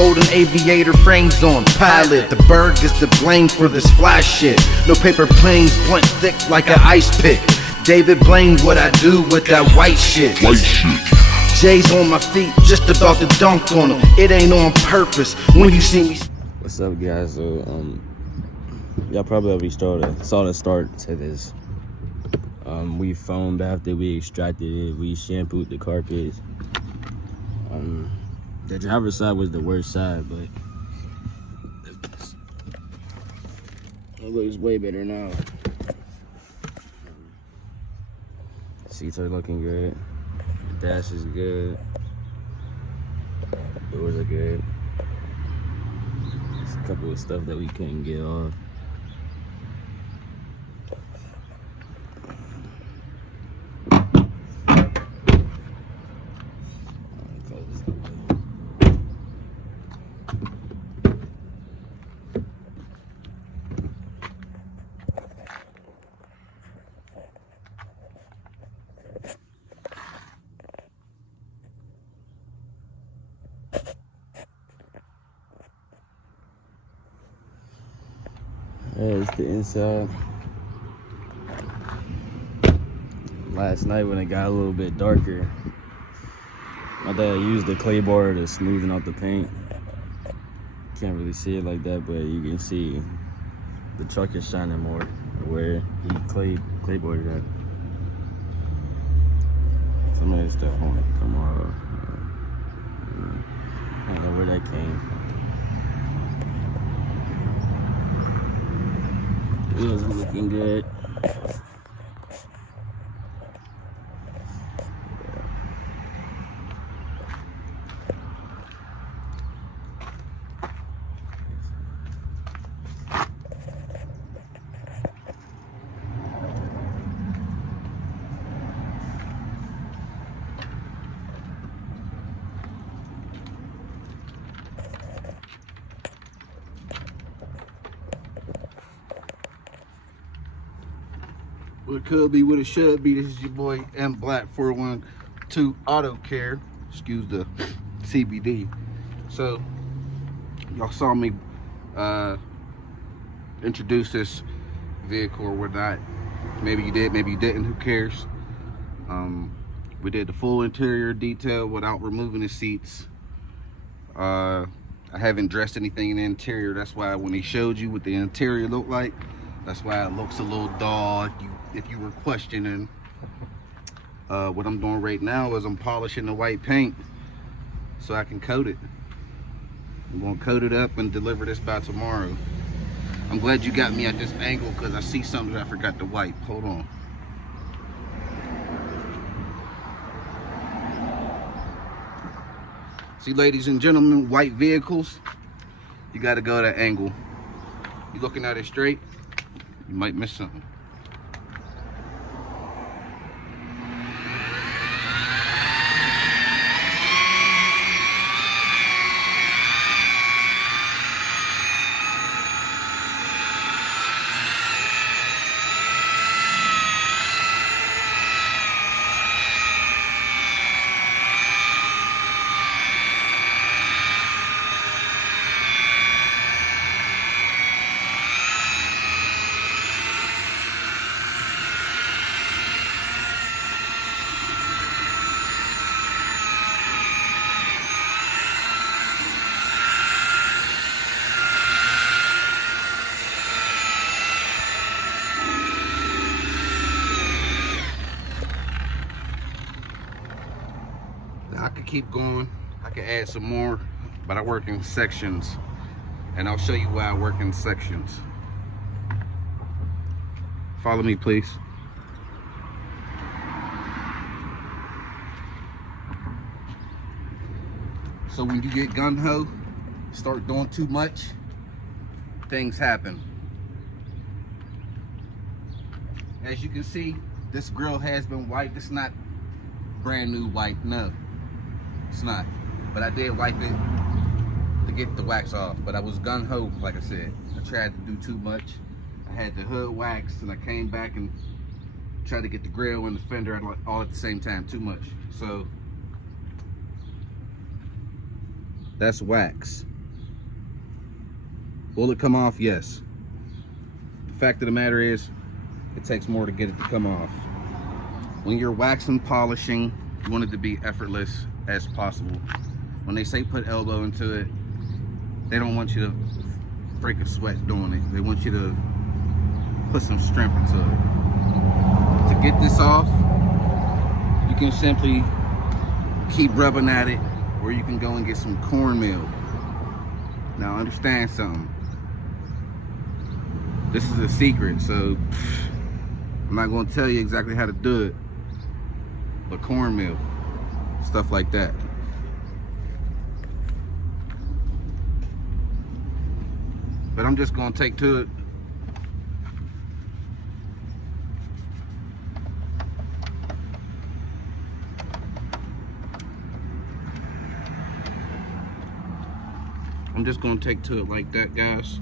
Golden aviator frames on pilot. The bird gets the blame for this fly shit. No paper planes, blunt thick like an ice pick. David blamed what I do with that white shit. J's on my feet, just about to dunk on them. It ain't on purpose when you see me. What's up, guys? So y'all probably already saw the start to this. We foamed after we extracted it. We shampooed the carpets. The driver's side was the worst side, but it looks way better now. Seats are looking good. The dash is good. Doors are good. There's a couple of stuff that we couldn't get off. There's the inside. Last night when it got a little bit darker, my dad used the clay bar to smoothen out the paint. Can't really see it like that, but you can see the truck is shining more where he clayboarded at. Some of this stuff won't come off. I don't know where that came from. Wheels are looking good. What it could be, what it should be. This is your boy M Black 412 Auto Care. Excuse the CBD. So y'all saw me introduce this vehicle or whatnot. Maybe you did, maybe you didn't. Who cares? We did the full interior detail without removing the seats. I haven't dressed anything in the interior. That's why when he showed you what the interior looked like, that's why it looks a little dull. If you were questioning, what I'm doing right now is I'm polishing the white paint so I can coat it. I'm gonna coat it up and deliver this by tomorrow. I'm glad you got me at this angle because I see something that I forgot to wipe. Hold on. See, ladies and gentlemen, white vehicles, you gotta go at an angle. You looking at it straight, you might miss something. I could keep going, I could add some more, but I work in sections, and I'll show you why I work in sections. Follow me, please. So when you get gung-ho, start doing too much, things happen. As you can see, this grill has been wiped. It's not brand new white, no. It's not, but I did wipe it to get the wax off, but I was gung-ho, like I said. I tried to do too much. I had the hood waxed and I came back and tried to get the grill and the fender all at the same time, too much. So that's wax. Will it come off? Yes. The fact of the matter is, it takes more to get it to come off. When you're waxing, polishing, you want it to be effortless as possible. When they say put elbow into it, they don't want you to break a sweat doing it. They want you to put some strength into it. To get this off, you can simply keep rubbing at it, or you can go and get some cornmeal. Now understand something. This is a secret, so I'm not going to tell you exactly how to do it, but cornmeal, stuff like that. But I'm just going to take to it. I'm just going to take to it like that, guys.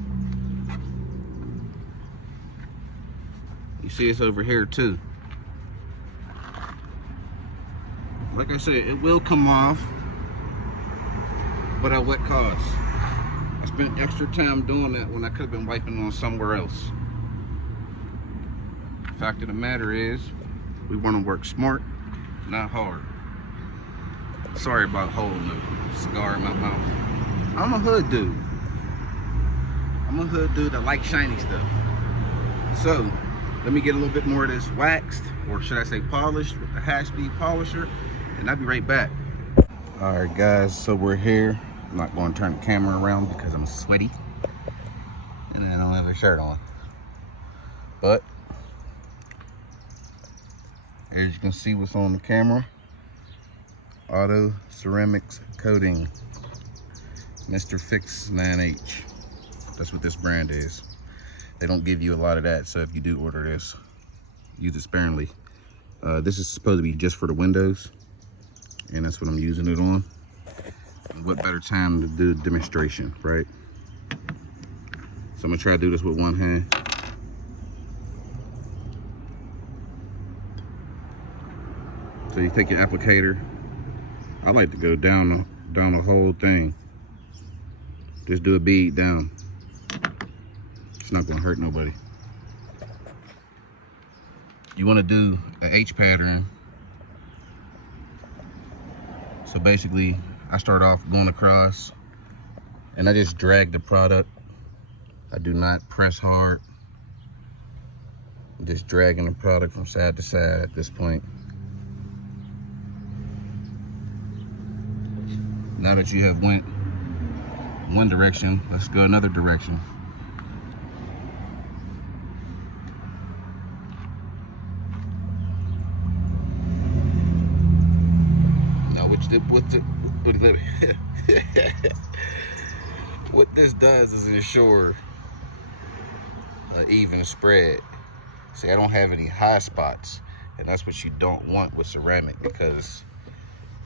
You see it's over here too. Like I said, it will come off, but at what cost? I spent extra time doing that when I could have been wiping on somewhere else. Fact of the matter is, we want to work smart, not hard. Sorry about holding the cigar in my mouth. I'm a hood dude. I'm a hood dude that likes shiny stuff. So, let me get a little bit more of this waxed, or should I say polished, with the high-speed polisher, and I'll be right back. All right, guys, so we're here. I'm not going to turn the camera around because I'm sweaty, and I don't have a shirt on. But, as you can see what's on the camera, Auto Ceramics Coating, Mr. Fix 9H. That's what this brand is. They don't give you a lot of that, so if you do order this, use it sparingly. This is supposed to be just for the windows, and that's what I'm using it on. And what better time to do a demonstration, right? So I'm gonna try to do this with one hand. So you take your applicator. I like to go down the whole thing. Just do a bead down. It's not gonna hurt nobody. You wanna do an H pattern. So basically, I start off going across and I just drag the product. I do not press hard. I'm just dragging the product from side to side at this point. Now that you have went one direction, let's go another direction. What this does is ensure an even spread. See, I don't have any high spots, and that's what you don't want with ceramic, because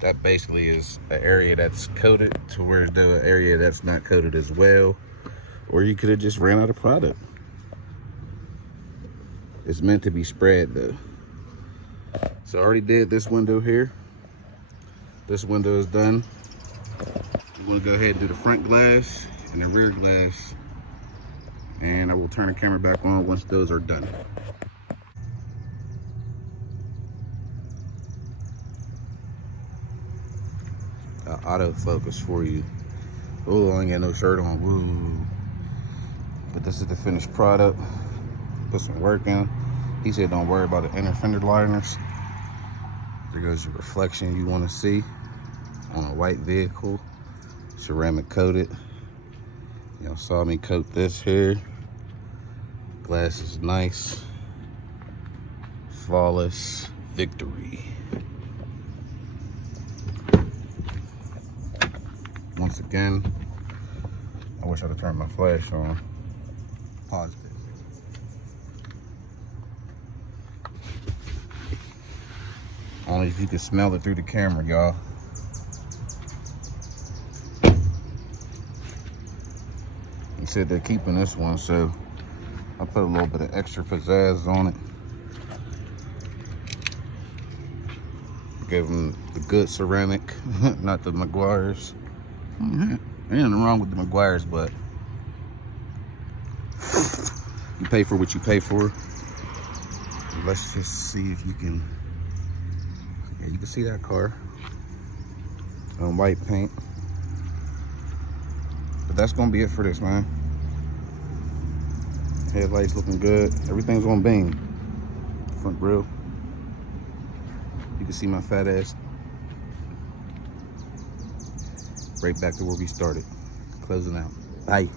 that basically is an area that's coated to where there's an area that's not coated as well, or you could have just ran out of product. It's meant to be spread though. So I already did this window here. This window is done. I'm gonna go ahead and do the front glass and the rear glass, and I will turn the camera back on once those are done. Autofocus for you. Oh, I ain't got no shirt on. Woo. But this is the finished product. Put some work in. He said don't worry about the inner fender liners. There goes your reflection you want to see on a white vehicle, ceramic coated. Y'all saw me coat this here. Glass is nice, flawless victory. Once again, I wish I'd have turned my flash on. Pause this. Only if you can smell it through the camera, y'all. He said they're keeping this one, so I put a little bit of extra pizzazz on it. Gave them the good ceramic, not the Meguiar's. Ain't nothing wrong with the Meguiar's, but You pay for what you pay for. Let's just see if you can, yeah, you can see that car. White paint. But that's gonna be it for this, man. Headlights looking good. Everything's on beam. Front grille. You can see my fat ass. Right back to where we started. Closing out. Bye.